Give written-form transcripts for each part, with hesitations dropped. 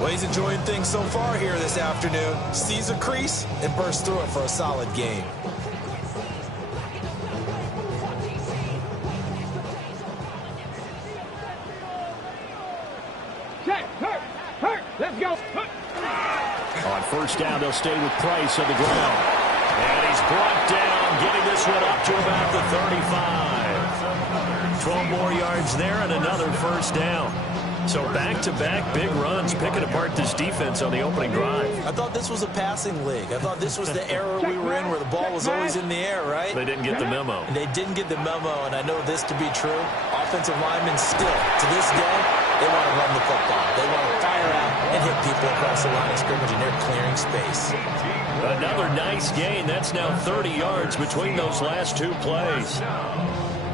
Well, he's enjoying things so far here this afternoon. Sees a crease and bursts through it for a solid game. Let's go. On first down, they'll stay with Price on the ground. And he's brought down, getting this one up to about the 35. 12 more yards there and another first down. So back-to-back big runs, picking apart this defense on the opening drive. I thought this was a passing league. I thought this was the era we were in where the ball was always in the air, right? They didn't get the memo. And they didn't get the memo, and I know this to be true. Offensive linemen still, to this day, they want to run the football. They want to fire out and hit people across the line of scrimmage, and they're clearing space. Another nice gain. That's now 30 yards between those last two plays.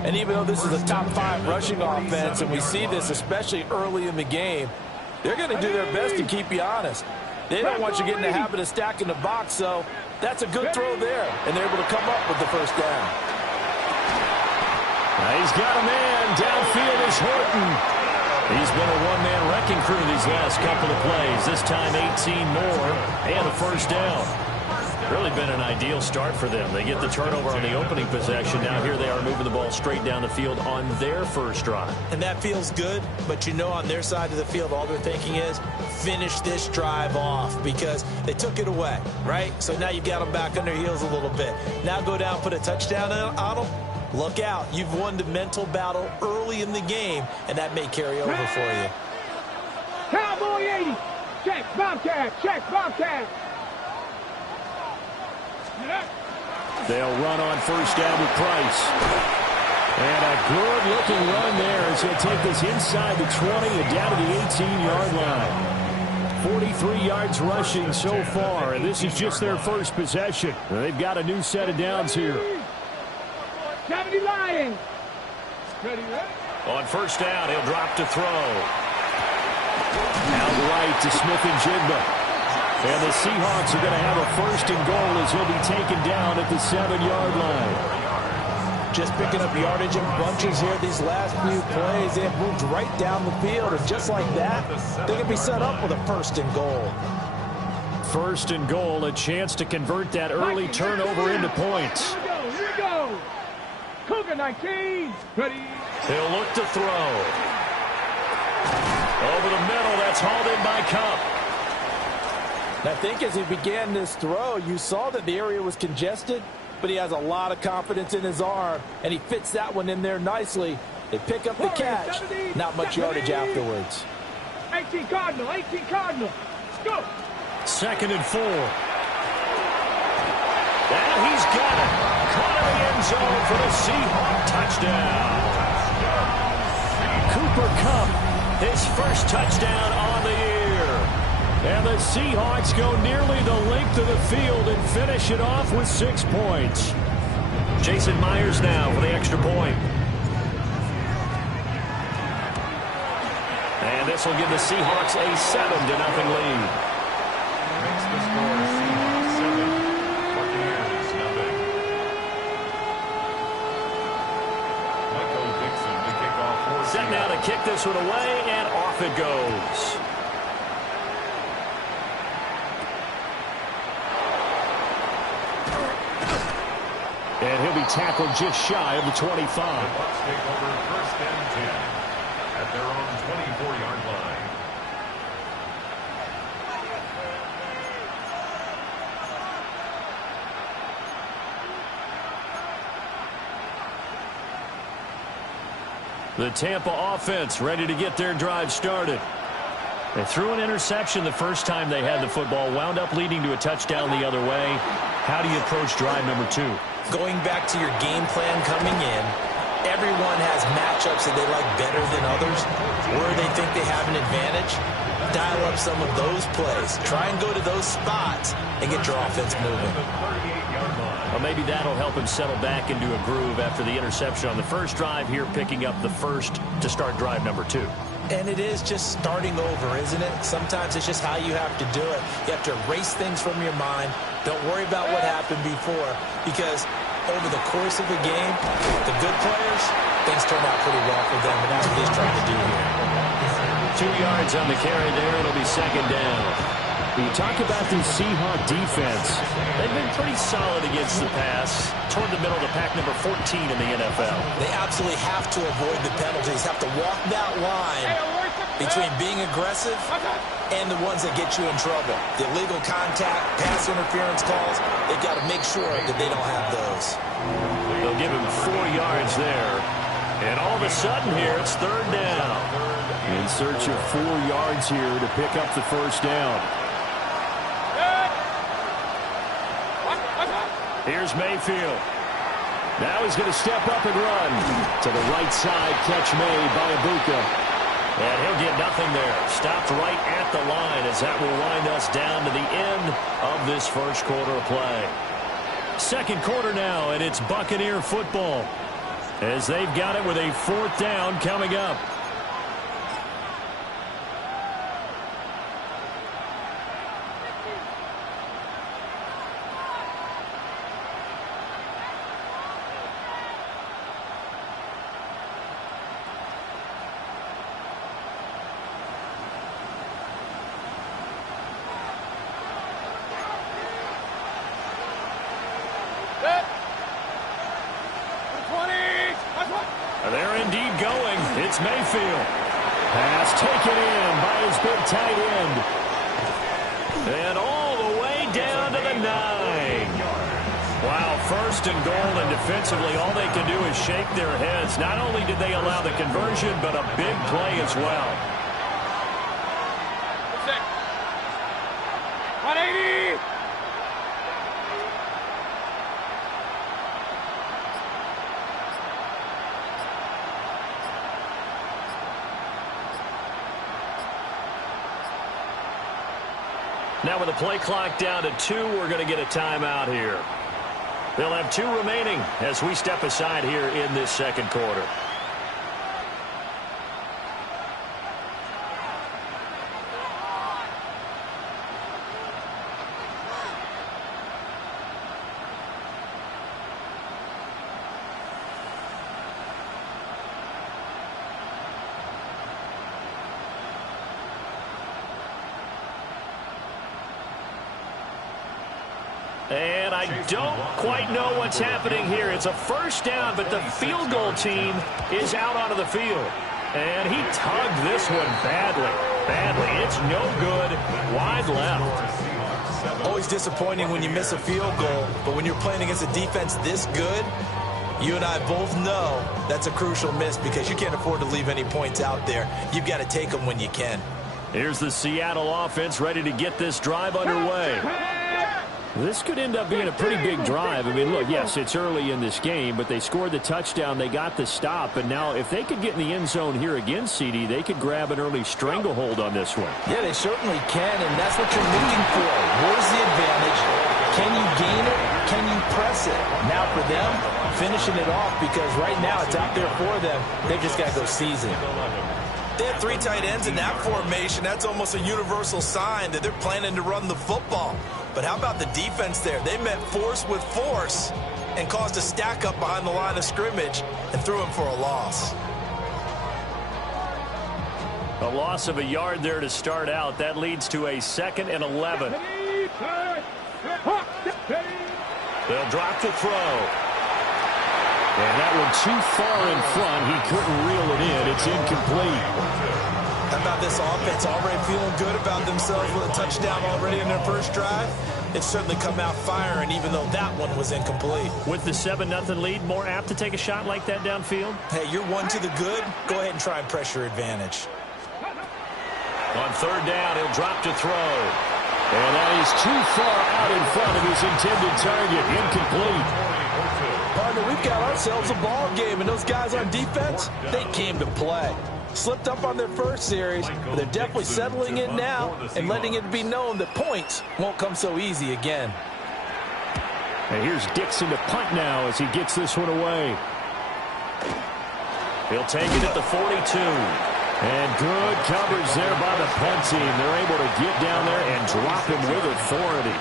And even though this is a top-5 rushing offense, and we see this especially early in the game, they're going to do their best to keep you honest. They don't want you getting in the habit of stacking the box, so that's a good throw there, and they're able to come up with the first down. He's got a man. Downfield is Horton. He's been a one-man wrecking crew these last couple of plays. This time 18 more and a first down. Really been an ideal start for them. They get the turnover on the opening possession. Now here they are moving the ball straight down the field on their first drive. And that feels good, but you know on their side of the field all they're thinking is finish this drive off because they took it away, right? So now you've got them back on their heels a little bit. Now go down, put a touchdown on them. Look out. You've won the mental battle early in the game, and that may carry over for you. Cowboy 80. Check, Bobcat. Check, Bobcat. They'll run on first down with Price. And a good-looking run there as he'll take this inside the 20 and down to the 18-yard line. 43 yards rushing so far, and this is just their first possession. They've got a new set of downs here. 70 Lions. On first down, he'll drop to throw. Out right to Smith-Njigba. And the Seahawks are going to have a first and goal as he'll be taken down at the 7-yard line. Just picking up yardage in bunches here these last few plays. They have moved right down the field, and just like that, they can be set up with a first and goal. First and goal, a chance to convert that early turnover into points. Here we go. Cougar 19. Ready. He'll look to throw. Over the middle, that's hauled in by Kupp. And I think as he began this throw, you saw that the area was congested, but he has a lot of confidence in his arm, and he fits that one in there nicely. They pick up the catch. Not much yardage afterwards. 18 Cardinal. 18 Cardinal. Let's go. 2nd and 4. And he's got it. Caught in the end zone for the Seahawk touchdown. Cooper Kupp, his first touchdown on the year. And the Seahawks go nearly the length of the field and finish it off with 6 points. Jason Myers now for the extra point. And this will give the Seahawks a 7-0 lead. Makes the score Seahawks 7, Buccaneers nothing. Michael Dixon to kick off for Set now to kick this one away, and off it goes. And he'll be tackled just shy of the 25. The Bucs take over 1st and 10 at their own 24-yard line. The Tampa offense ready to get their drive started. They threw an interception the first time they had the football, wound up leading to a touchdown the other way. How do you approach drive number 2? Going back to your game plan coming in, everyone has matchups that they like better than others, where they think they have an advantage. Dial up some of those plays. Try and go to those spots and get your offense moving. Well, maybe that'll help him settle back into a groove after the interception on the first drive here, picking up the first to start drive number 2. And it is just starting over, isn't it? Sometimes it's just how you have to do it. You have to erase things from your mind. Don't worry about what happened before, because over the course of a game, the good players, things turn out pretty well for them, and that's what he's trying to do here. 2 yards on the carry there. It'll be second down. You talk about the Seahawk defense. They've been pretty solid against the pass. Toward the middle of the pack, number 14 in the NFL. They absolutely have to avoid the penalties, have to walk that line between being aggressive and the ones that get you in trouble. The illegal contact, pass interference calls, they've got to make sure that they don't have those. They'll give him 4 yards there. And all of a sudden here, it's third down. In search of 4 yards here to pick up the first down. Here's Mayfield. Now he's going to step up and run. To the right side, catch made by Ibuka. And he'll get nothing there. Stopped right at the line as that will wind us down to the end of this first quarter of play. Second quarter now, and it's Buccaneer football as they've got it with a fourth down coming up. They're indeed going. It's Mayfield. Pass taken in by his big tight end. And all the way down to the 9. Wow, first and goal, and defensively all they can do is shake their heads. Not only did they allow the conversion, but a big play as well. 180. Now with the play clock down to 2, we're going to get a timeout here. They'll have 2 remaining as we step aside here in this second quarter. And I don't quite know what's happening here. It's a first down, but the field goal team is out onto the field. And he tugged this one badly. It's no good. Wide left. Always disappointing when you miss a field goal, but when you're playing against a defense this good, you and I both know that's a crucial miss because you can't afford to leave any points out there. You've got to take them when you can. Here's the Seattle offense ready to get this drive underway. This could end up being a pretty big drive. I mean, look, yes, it's early in this game, but they scored the touchdown. They got the stop. And now if they could get in the end zone here again, CD, they could grab an early stranglehold on this one. Yeah, they certainly can, and that's what you're looking for. Where's the advantage? Can you gain it? Can you press it? Now for them, finishing it off because right now it's out there for them. They've just got to go seize it. They have 3 tight ends in that formation. That's almost a universal sign that they're planning to run the football. But how about the defense there? They met force with force and caused a stack up behind the line of scrimmage and threw him for a loss. A loss of a yard there to start out. That leads to a 2nd and 11. They'll drop the throw. And that one too far in front. He couldn't reel it in. It's incomplete. How about this offense already feeling good about themselves with a touchdown already in their first drive? It's certainly come out firing, even though that one was incomplete. With the 7-0 lead, more apt to take a shot like that downfield? Hey, you're 1 to the good. Go ahead and try and pressure advantage. On third down, he'll drop to throw. And that is too far out in front of his intended target. Incomplete. Partner, we've got ourselves a ball game, and those guys on defense, they came to play. Slipped up on their first series, but they're definitely settling in now and letting it be known that points won't come so easy again. And here's Dixon to punt now as he gets this one away. He'll take it at the 42. And good coverage there by the punt team. They're able to get down there and drop him with authority.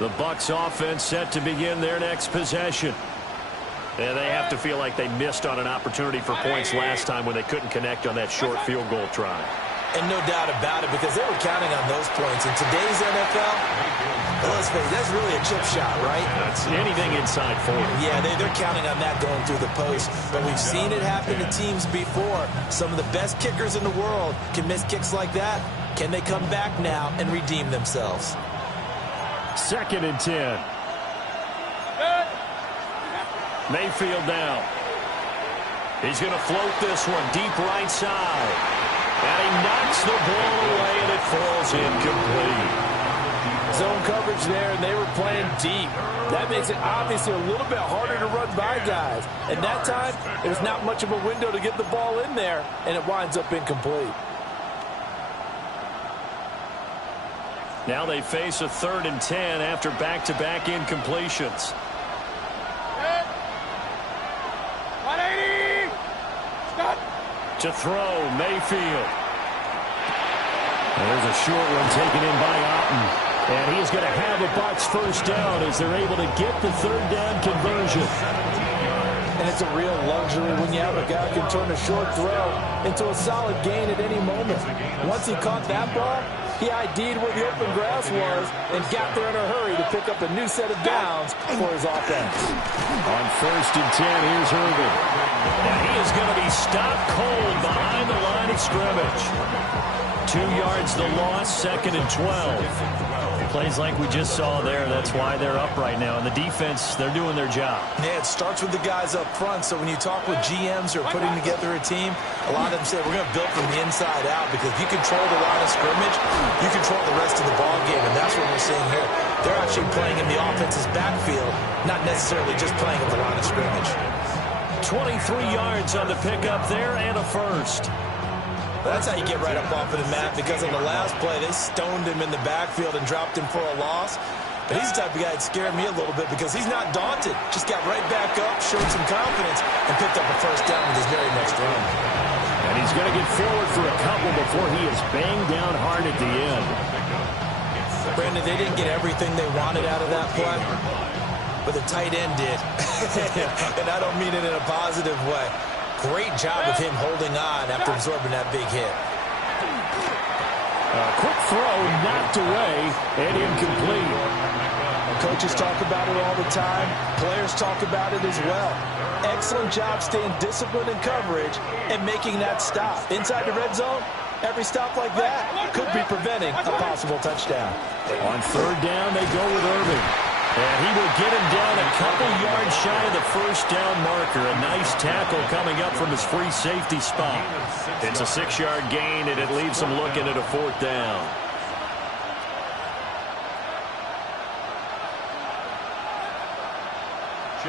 The Bucs offense set to begin their next possession. And they have to feel like they missed on an opportunity for points last time when they couldn't connect on that short field goal try. And no doubt about it, because they were counting on those points. In today's NFL, let's face it, that's really a chip shot, right? That's anything inside 40. Yeah, they're counting on that going through the post. But we've seen it happen to teams before. Some of the best kickers in the world can miss kicks like that. Can they come back now and redeem themselves? 2nd and 10. Mayfield now. He's going to float this one deep right side. And he knocks the ball away, and it falls incomplete. Zone coverage there, and they were playing deep. That makes it obviously a little bit harder to run by guys. And that time, there's not much of a window to get the ball in there, and it winds up incomplete. Now they face a 3rd and 10 after back-to-back incompletions. 180. Stop. To throw, Mayfield. There's a short one taken in by Otten. And he's going to have a Bucs first down as they're able to get the 3rd down conversion. And it's a real luxury when you have a guy who can turn a short throw into a solid gain at any moment. Once he caught that ball, he ID'd where the open grass was and got there in a hurry to pick up a new set of downs for his offense. On 1st and 10, here's Irvin. And he is going to be stopped cold behind the line of scrimmage. 2 yards the loss, 2nd and 12. Plays like we just saw there. That's why they're up right now. And the defense, they're doing their job. Yeah, it starts with the guys up front. So when you talk with GMs who are putting together a team, a lot of them say we're going to build from the inside out, because if you control the line of scrimmage, you control the rest of the ball game. And that's what we're seeing here. They're actually playing in the offense's backfield, not necessarily just playing at the line of scrimmage. 23 yards on the pickup there and a first. That's how you get right up off of the mat, because on the last play, they stoned him in the backfield and dropped him for a loss. But he's the type of guy that scared me a little bit, because he's not daunted. Just got right back up, showed some confidence, and picked up a first down with his very next run. And he's going to get forward for a couple before he is banged down hard at the end. Brandon, they didn't get everything they wanted out of that play, but the tight end did. And I don't mean it in a positive way. Great job of him holding on after absorbing that big hit. A quick throw knocked away and incomplete. Coaches talk about it all the time. Players talk about it as well. Excellent job staying disciplined in coverage and making that stop. Inside the red zone, every stop like that could be preventing a possible touchdown. On 3rd down, they go with Irving. And he will get him down a couple yards shy of the first down marker. A nice tackle coming up from his free safety spot. It's a 6-yard gain, and it leaves him looking at a 4th down.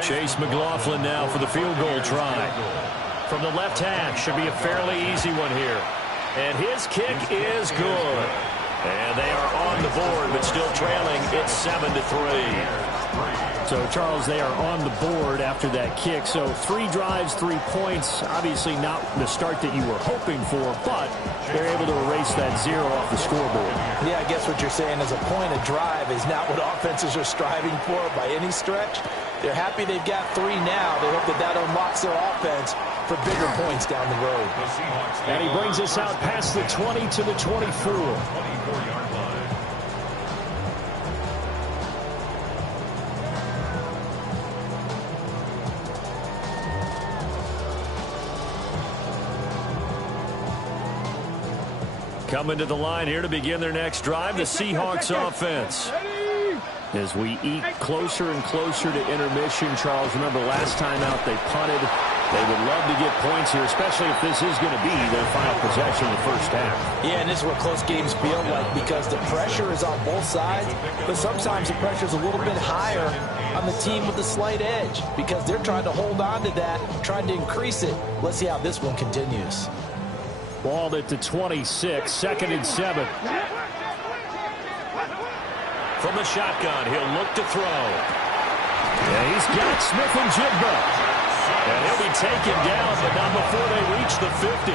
Chase McLaughlin now for the field goal try. From the left hash, should be a fairly easy one here. And his kick is good. And they are on the board, but still trailing. It's 7-3. So, Charles, they are on the board after that kick. So 3 drives, 3 points. Obviously not the start that you were hoping for, but they're able to erase that 0 off the scoreboard. Yeah, I guess what you're saying is a point of drive is not what offenses are striving for by any stretch. They're happy they've got 3 now. They hope that that unlocks their offense for bigger points down the road. And he brings us out past the 20 to the 24. 24-yard line. Coming to the line here to begin their next drive, the Seahawks offense. As we eat closer and closer to intermission, Charles, remember last time out they punted. They would love to get points here, especially if this is going to be their final possession in the first half. Yeah, and this is what close games feel like, because the pressure is on both sides, but sometimes the pressure is a little bit higher on the team with the slight edge, because they're trying to hold on to that, trying to increase it. Let's see how this one continues. Balled at the 26, 2nd and 7. From the shotgun, he'll look to throw. Yeah, he's got Smith-Njigba. And he'll be taken down, but not before they reach the 50.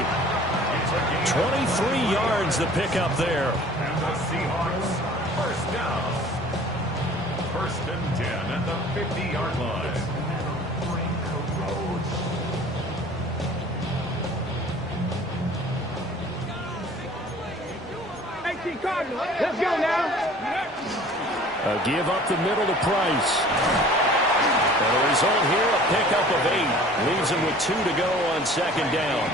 23 yards the pickup there. And the Seahawks first down. First and 10 at the 50-yard line. Let's go now. A give up the middle to Price. And the result here, a pickup of 8. Leaves him with 2 to go on second down.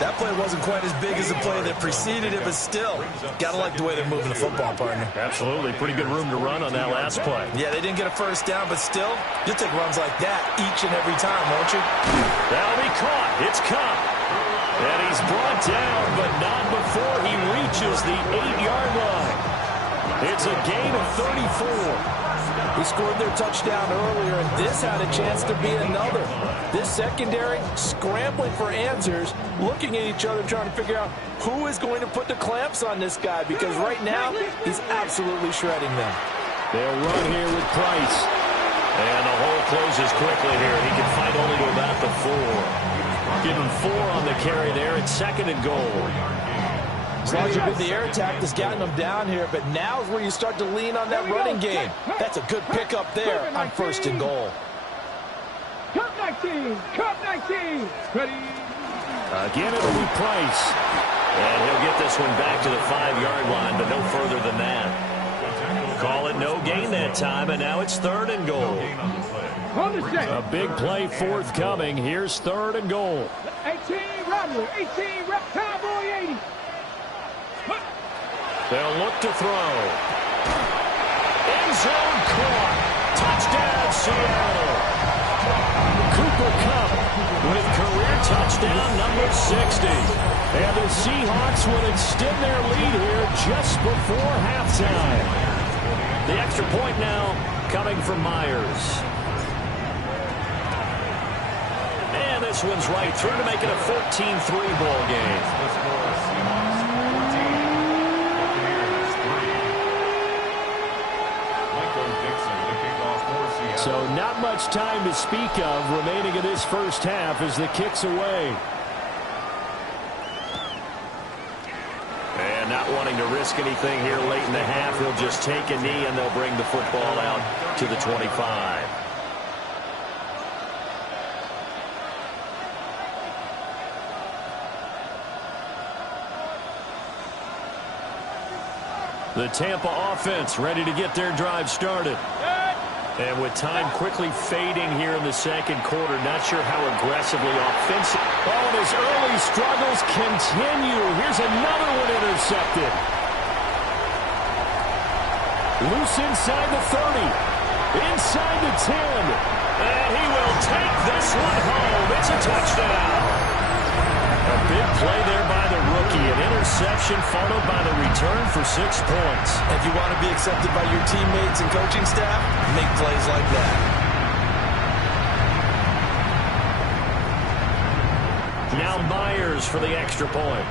That play wasn't quite as big as the play that preceded it, but still, gotta like the way they're moving the football, partner. Absolutely. Pretty good room to run on that last play. Yeah, they didn't get a first down, but still, you'll take runs like that each and every time, won't you? That'll be caught. It's Kupp. And he's brought down, but not before he reaches the 8-yard line. It's a gain of 34. He scored their touchdown earlier, and this had a chance to be another. This secondary scrambling for answers, looking at each other, trying to figure out who is going to put the clamps on this guy, because right now he's absolutely shredding them. They'll run here with Price. And the hole closes quickly here. He can fight only to about the 4. Give him 4 on the carry there. It's second and goal. As long as you've been the air attack that's gotten them down here, but now is where you start to lean on that running game. That's a good pickup there on first and goal. Cup 19. Cup 19. Ready. Again, it'll be Price. And he'll get this one back to the 5-yard line, but no further than that. Call it no gain that time, and now it's third and goal. A big play forthcoming. Here's third and goal. 18 Rattler. 18 Cowboy 80. They'll look to throw. End zone caught. Touchdown, Seattle. Cooper Kupp with career touchdown number 60. And the Seahawks will extend their lead here just before halftime. The extra point now coming from Myers. And this one's right through to make it a 14-3 ball game. So not much time to speak of remaining in this first half as the kick's away. And not wanting to risk anything here late in the half, he'll just take a knee and they'll bring the football out to the 25. The Tampa offense ready to get their drive started. And with time quickly fading here in the second quarter, not sure how aggressively offensive. Oh, and his early struggles continue. Here's another one intercepted. Loose inside the 30. Inside the 10. And he will take this one home. It's a touchdown. A big play there by the rookie. An interception followed by the return for 6 points. If you want to be accepted by your teammates and coaching staff, make plays like that. Now Myers for the extra point.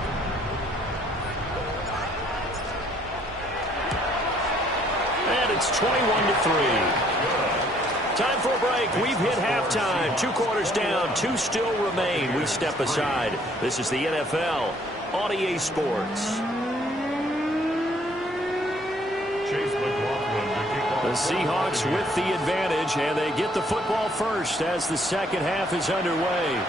And it's 21-3. Time for a break. We've hit halftime. 2 quarters down. 2 still remain. We step aside. This is the NFL on EA Sports. The Seahawks with the advantage, and they get the football first as the second half is underway.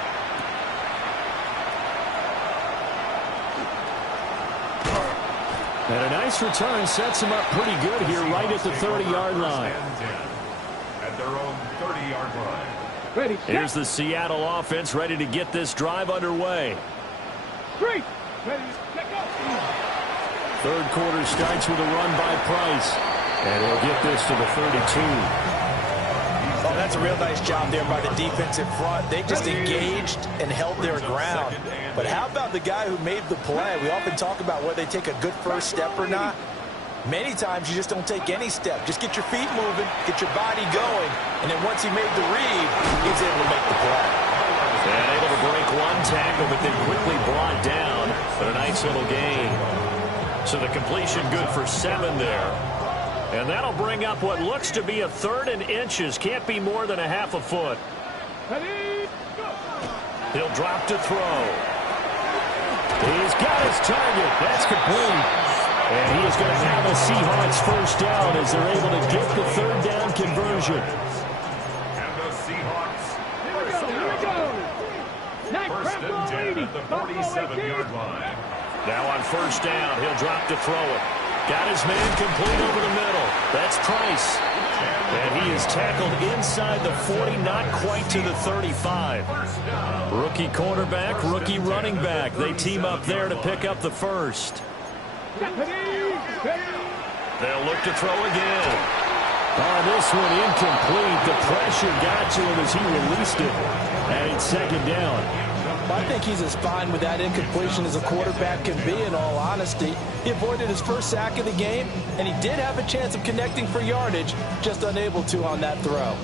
And a nice return sets him up pretty good here right at the 30-yard line. At their own 30-yard line. Ready. Here's the Seattle offense ready to get this drive underway. 3. Ready. Let go. Third quarter starts with a run by Price. And he'll get this to the 32. Oh, that's a real nice job there by the defensive front. They just engaged and held their ground. But how about the guy who made the play? We often talk about whether they take a good first step or not. Many times you just don't take any step. Just get your feet moving, get your body going, and then once he made the read, he was able to make the play. And able to break one tackle, but then quickly brought down. But a nice little gain. So the completion good for 7 there. And that'll bring up what looks to be a 3rd and inches. Can't be more than a half a foot. Ready. Go. He'll drop to throw. He's got his target. That's complete. And he is going to have a Seahawks first down as they're able to get the third down conversion. And the Seahawks. Here we go. First and 10 at the 47-yard line. Now on first down, he'll drop to throw it. Got his man complete over the middle. That's Price. And he is tackled inside the 40, not quite to the 35. Rookie quarterback, rookie running back. They team up there to pick up the first. They'll look to throw again. Oh, this one incomplete. The pressure got to him as he released it. And it's second down. I think he's as fine with that incompletion as a quarterback can be, in all honesty. He avoided his first sack of the game, and he did have a chance of connecting for yardage, just unable to on that throw.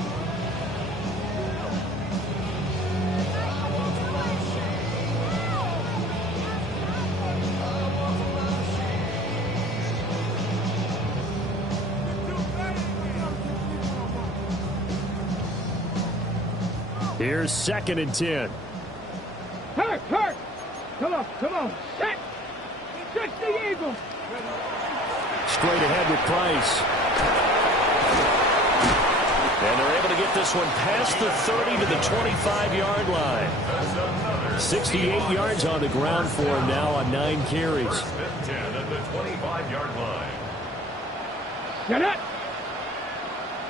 Here's second and 10. Hurt. Come on. Set the Eagles. Straight ahead with Price. And they're able to get this one past the 30 to the 25-yard line. 68 yards on the ground for him now on 9 carries. First and 10 at the 25-yard line. Get it.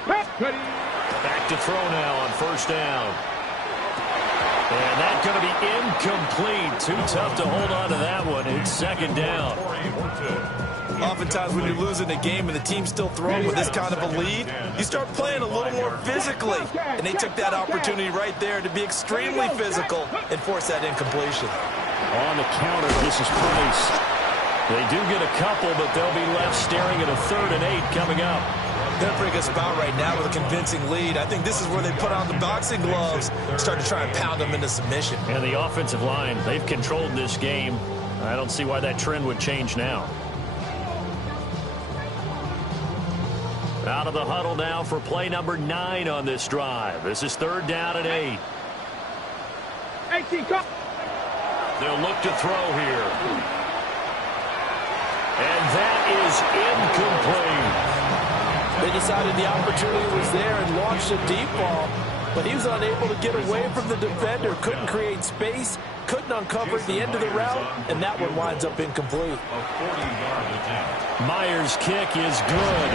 Back to throw now on first down. And that's going to be incomplete. Too tough to hold on to that one. It's second down. Oftentimes when you're losing a game and the team's still throwing with this kind of a lead, you start playing a little more physically. And they took that opportunity right there to be extremely physical and force that incompletion. On the counter, this is Price. They do get a couple, but they'll be left staring at a 3rd and 8 coming up. They're in a pretty good spot right now with a convincing lead. I think this is where they put on the boxing gloves and start to try and pound them into submission. And the offensive line, they've controlled this game. I don't see why that trend would change now. Out of the huddle now for play number 9 on this drive. This is 3rd down and 8. 18, go. They'll look to throw here. And that is incomplete. They decided the opportunity was there and launched a deep ball, but he was unable to get away from the defender, couldn't create space, couldn't uncover the end of the route, and that one winds up incomplete. Myers' kick is good.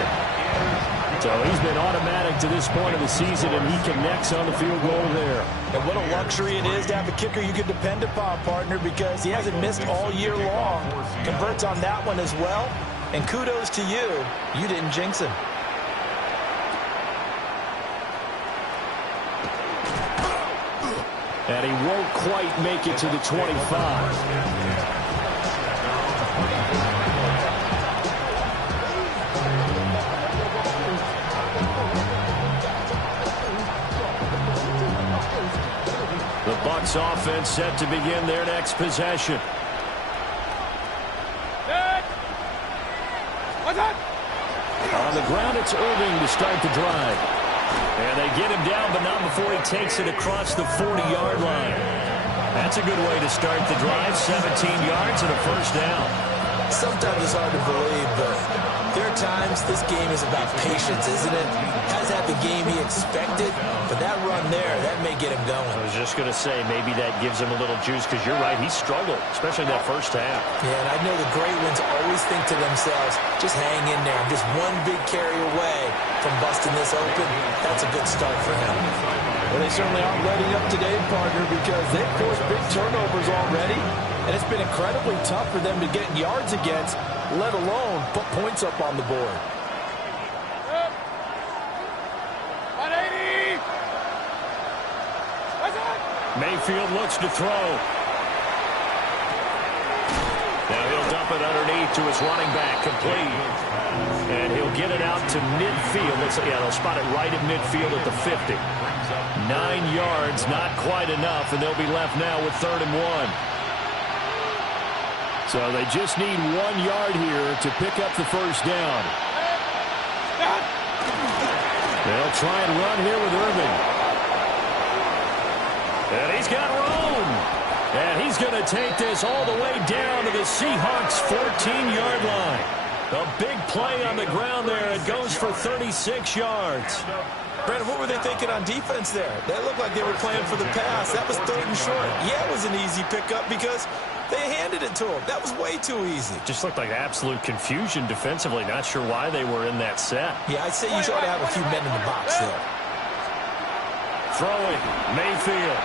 So he's been automatic to this point of the season, and he connects on the field goal there. And what a luxury it is to have a kicker you can depend upon, partner, because he hasn't missed all year long. Converts on that one as well, and kudos to you. You didn't jinx him. And he won't quite make it to the 25. The Bucs offense set to begin their next possession. On the ground, it's Irving to start the drive. And they get him down, but not before he takes it across the 40-yard line. That's a good way to start the drive. 17 yards and a first down. Sometimes it's hard to believe, but there are times this game is about patience, isn't it? Has had the game he expected, but that run there, that may get him going. I was just going to say, maybe that gives him a little juice, because you're right, he struggled, especially that first half. Yeah, and I know the great ones always think to themselves, just hang in there. I'm just one big carry away from busting this open. That's a good start for him. Well, they certainly aren't letting up today, partner, because they've forced big turnovers already, and it's been incredibly tough for them to get yards against, let alone put points up on the board. Mayfield looks to throw. Now he'll dump it underneath to his running back, complete. And he'll get it out to midfield. They'll spot it right at midfield at the 50. 9 yards, not quite enough, and they'll be left now with 3rd and 1. So they just need 1 yard here to pick up the first down. They'll try and run here with Irving. And he's got room. And he's going to take this all the way down to the Seahawks' 14-yard line. A big play on the ground there. It goes for 36 yards. Brandon, what were they thinking on defense there? They looked like they were playing for the pass. That was 3rd and short. Yeah, it was an easy pickup because they handed it to him. That was way too easy. Just looked like absolute confusion defensively. Not sure why they were in that set. Yeah, I'd say you ought to have a few men in the box there. Throwing, Mayfield.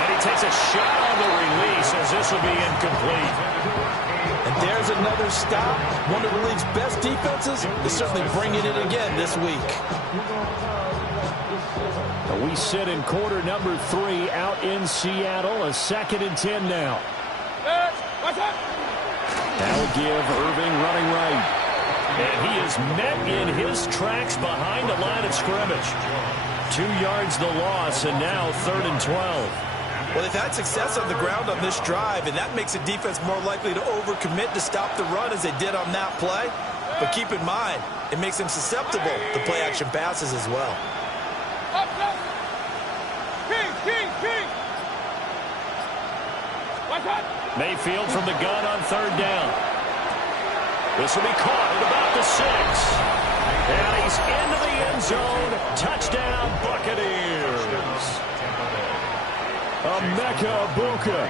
And he takes a shot on the release as this will be incomplete. And there's another stop. One of the league's best defenses is certainly bringing it again this week. We sit in quarter number 3 out in Seattle. A 2nd and 10 now. That will give Irving running right. And he is met in his tracks behind the line of scrimmage. 2 yards the loss, and now 3rd and 12. Well, they've had success on the ground on this drive, and that makes a defense more likely to overcommit to stop the run as they did on that play. But keep in mind, it makes them susceptible to play-action passes as well. Mayfield from the gun on 3rd down. This will be caught at about the 6. And he's into the end zone. Touchdown, Buccaneers. Emeka Egbuka,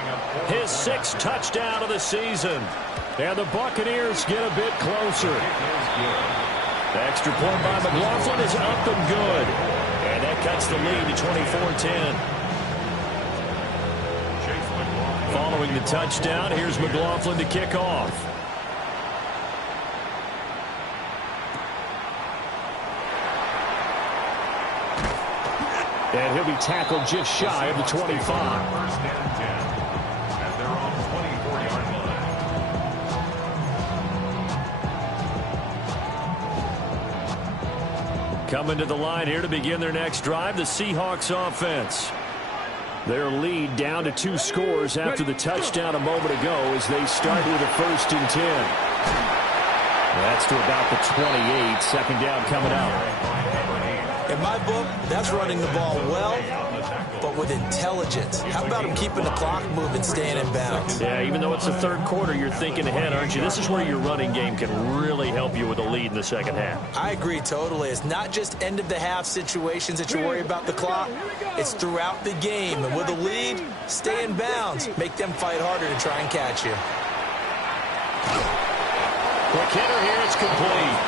his 6th touchdown of the season. And the Buccaneers get a bit closer. The extra point by McLaughlin is up and good. And that cuts the lead to 24-10. Following the touchdown, here's McLaughlin to kick off. And he'll be tackled just shy of the 25. 1st and 10 at their own 24-yard line. Coming to the line here to begin their next drive, the Seahawks offense. Their lead down to 2 scores after the touchdown a moment ago as they start with a 1st and 10. That's to about the 28. 2nd down coming up. In my book, that's running the ball well, but with intelligence. How about him keeping the clock moving, staying in bounds? Yeah, even though it's the 3rd quarter, you're thinking ahead, aren't you? This is where your running game can really help you with a lead in the 2nd half. I agree totally. It's not just end-of-the-half situations that you worry about the clock. It's throughout the game. And with a lead, stay in bounds. Make them fight harder to try and catch you. Quick hitter here, it's complete.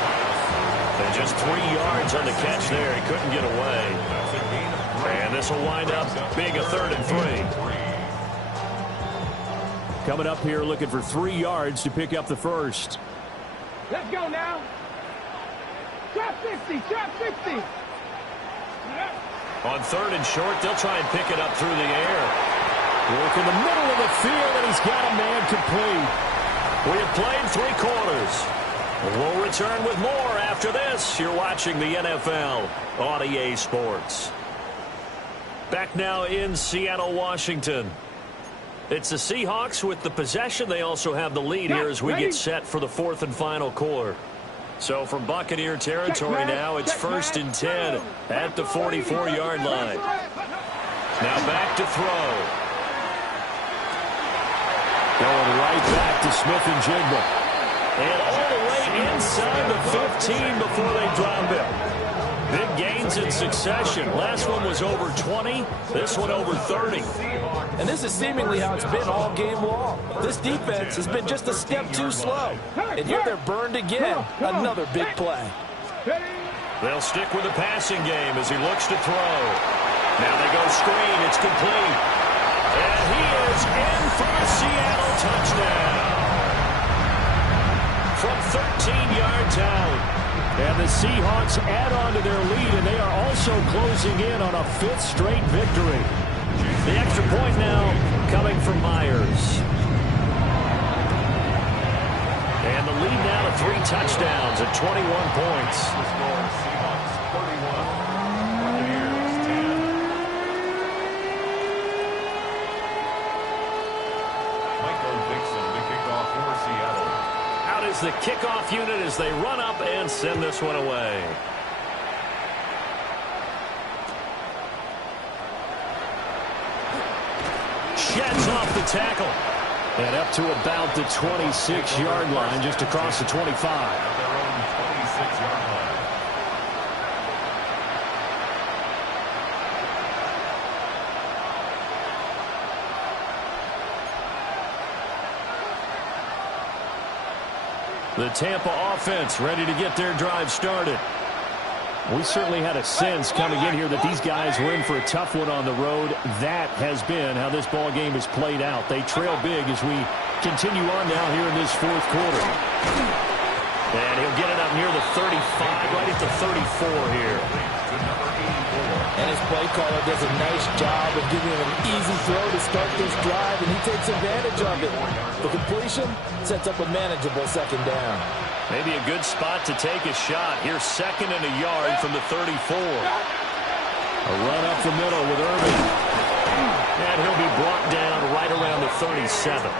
And just 3 yards on the catch there. He couldn't get away. And this will wind up being a 3rd and 3. Coming up here looking for 3 yards to pick up the 1st. Let's go now. Drop 60, drop 60. On 3rd and short, they'll try and pick it up through the air. Work in the middle of the field, and he's got a man complete. We have played 3 quarters. We'll return with more after this. You're watching the NFL on EA Sports. Back now in Seattle, Washington. It's the Seahawks with the possession. They also have the lead here as we get set for the 4th and final quarter. So from Buccaneer territory now, it's 1st and 10 at the 44-yard line. Now back to throw. Going right back to Smith-Njigba. And all the way inside the 15 before they drop him. Big gains in succession. Last one was over 20. This one over 30. And this is seemingly how it's been all game long. This defense has been just a step too slow. And here they're burned again. Another big play. They'll stick with the passing game as he looks to throw. Now they go screen. It's complete. And he is in for a Seattle touchdown. From 13 yards out. And the Seahawks add on to their lead, and they are also closing in on a 5th straight victory. The extra point now coming from Myers. And the lead now to 3 touchdowns at 21 points. The score, Seahawks 31, Buccaneers 10. Michael Dixon to kick off for Seattle. Out is the kickoff unit as they run up and send this one away. Sheds off the tackle. And up to about the 26-yard line, just across the 25. At their own 26-yard line. The Tampa offense ready to get their drive started. We certainly had a sense coming in here that these guys were in for a tough one on the road. That has been how this ball game has played out. They trail big as we continue on now here in this fourth quarter. And he'll get it up near the 35, right at the 34 here. And his play caller does a nice job of giving him an easy throw to start this drive, and he takes advantage of it. The completion sets up a manageable second down. Maybe a good spot to take a shot. Here's 2nd and a yard from the 34. A run up the middle with Irving. And he'll be brought down right around the 37.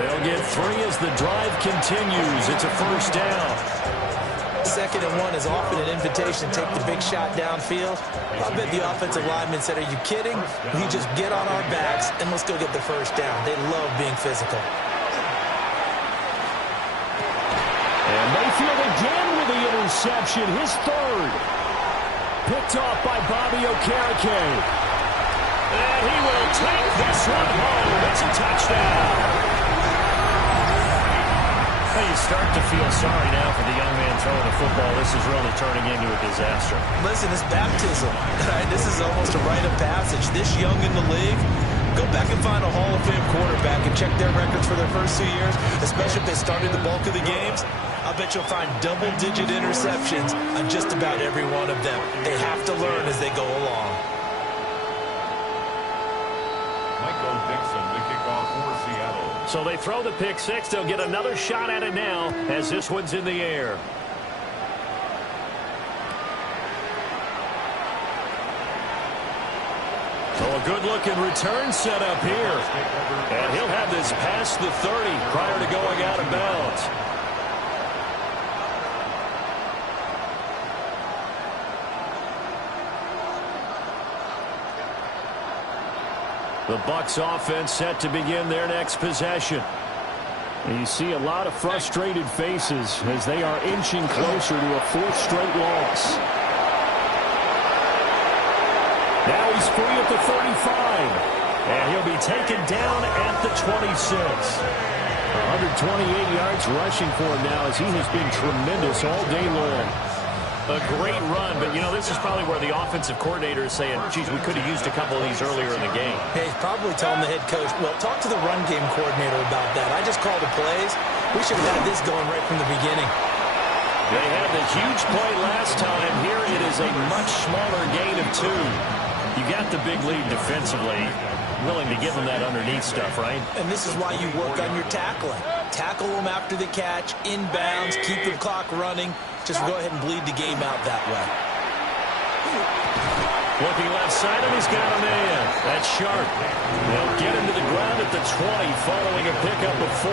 They'll get 3 as the drive continues. It's a first down. 2nd and 1 is often an invitation to take the big shot downfield. I bet the offensive lineman said, are you kidding? We just get on our backs and let's go get the first down. They love being physical. And Mayfield again with the interception, his 3rd. Picked off by Bobby Okereke. And he will take this one home. It's a touchdown. Well, you start to feel sorry now for the young man throwing the football. This is really turning into a disaster. Listen, it's baptism. Right? This is almost a rite of passage. This young in the league, go back and find a Hall of Fame quarterback and check their records for their first 2 years, especially if they started the bulk of the games. I bet you'll find double-digit interceptions on just about every one of them. They have to learn as they go along. Michael Dixon, the kickoff for Seattle. So they throw the pick 6. They'll get another shot at it now as this one's in the air. So a good-looking return set up here. And he'll have this past the 30 prior to going out of bounds. The Bucs offense set to begin their next possession. And you see a lot of frustrated faces as they are inching closer to a 4th straight loss. Now he's free at the 35. And he'll be taken down at the 26. 128 yards rushing for him now as he has been tremendous all day long. A great run, but, you know, this is probably where the offensive coordinator is saying, geez, we could have used a couple of these earlier in the game. Hey, he's probably telling the head coach, well, talk to the run game coordinator about that. I just called the plays. We should have had this going right from the beginning. They had the huge play last time. Here it is a much smaller gain of 2. You got the big lead defensively. Willing to give them that underneath stuff, right? And this is why you work on your tackling. Tackle them after the catch, inbounds, keep the clock running. Just go ahead and bleed the game out that way. Looking left side, and he's got a man. That's sharp. They'll get him to the ground at the 20 following a pickup of 4.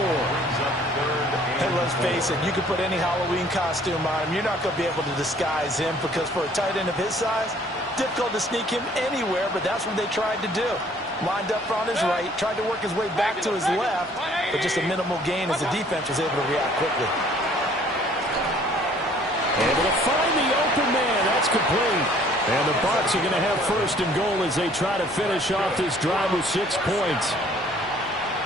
Hey, let's face it, you can put any Halloween costume on him. You're not going to be able to disguise him because for a tight end of his size, difficult to sneak him anywhere, but that's what they tried to do. Lined up on his right, tried to work his way back to his left, but just a minimal gain as the defense was able to react quickly. Able to find the open man. That's complete. And the Bucs are going to have 1st and goal as they try to finish off this drive with 6 points.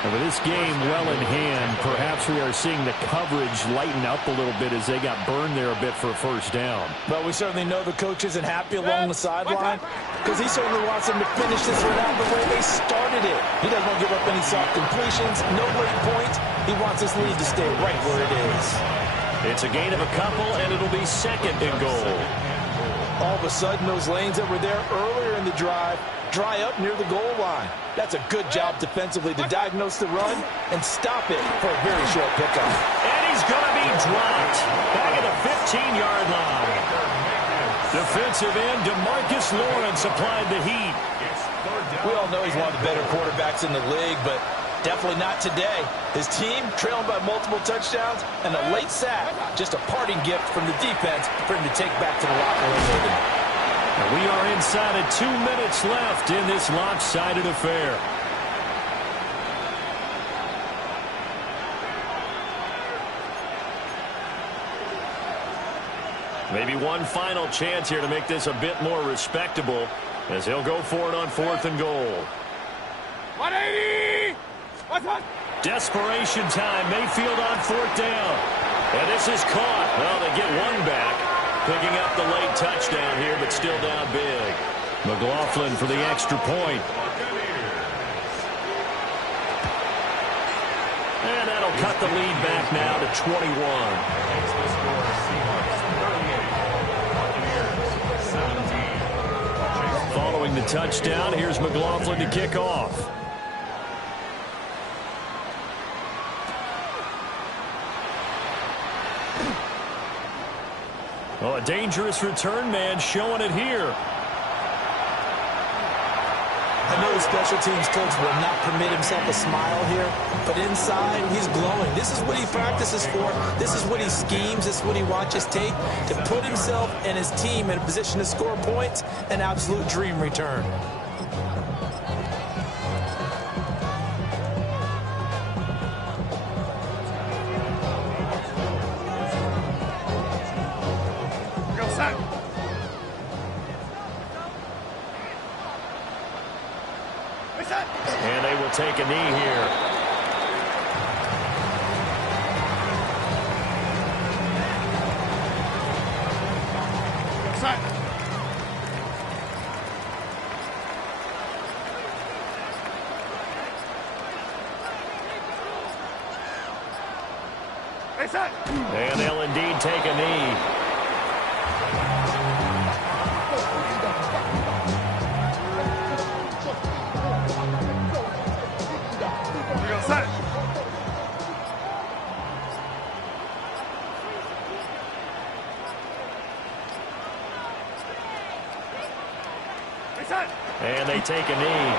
And with this game well in hand, perhaps we are seeing the coverage lighten up a little bit as they got burned there a bit for a first down. But we certainly know the coach isn't happy along the sideline because he certainly wants them to finish this one out the way they started it. He doesn't want to give up any soft completions, no late points. He wants this lead to stay right where it is. It's a gain of a couple, and it'll be 2nd and goal. All of a sudden, those lanes that were there earlier in the drive dry up near the goal line. That's a good job defensively to diagnose the run and stop it for a very short pickup. And he's going to be dropped back at the 15-yard line. Defensive end DeMarcus Lawrence applied the heat. We all know he's one of the better quarterbacks in the league, but definitely not today. His team trailing by multiple touchdowns and a late sack, just a parting gift from the defense for him to take back to the locker room with him. And we are inside of 2 minutes left in this lopsided affair. Maybe one final chance here to make this a bit more respectable as he'll go for it on 4th and goal. 180! Desperation time. Mayfield on 4th down. And this is caught. Well, they get one back. Picking up the late touchdown here, but still down big. McLaughlin for the extra point. And that'll cut the lead back now to 21. Makes the score Seahawks 38, Buccaneers 17. Following the touchdown, here's McLaughlin to kick off. Oh, a dangerous return man showing it here. I know the special teams coach will not permit himself a smile here, but inside, he's glowing. This is what he practices for. This is what he schemes. This is what he watches tape to put himself and his team in a position to score points. An absolute dream return. And they will take a knee here. And they'll indeed take a knee. And they take a knee.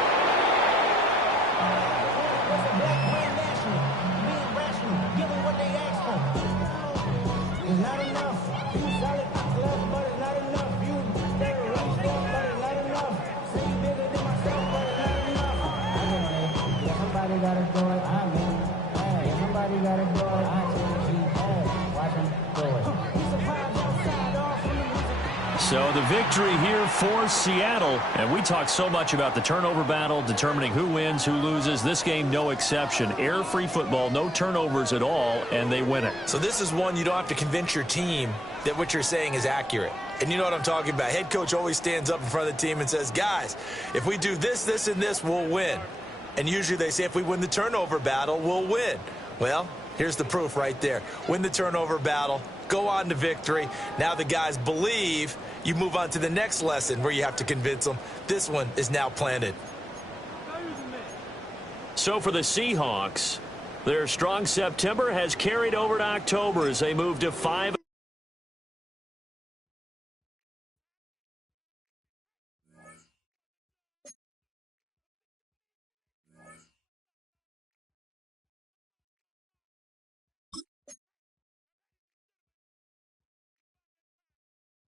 So the victory here for Seattle. And we talk so much about the turnover battle, determining who wins, who loses. This game, no exception. Air-free football, no turnovers at all, and they win it. So this is one you don't have to convince your team that what you're saying is accurate. And you know what I'm talking about. Head coach always stands up in front of the team and says, guys, if we do this, this, and this, we'll win. And usually they say if we win the turnover battle, we'll win. Well, here's the proof right there. Win the turnover battle, go on to victory. Now the guys believe. You move on to the next lesson where you have to convince them. This one is now planted. So for the Seahawks, their strong September has carried over to October as they move to 5-0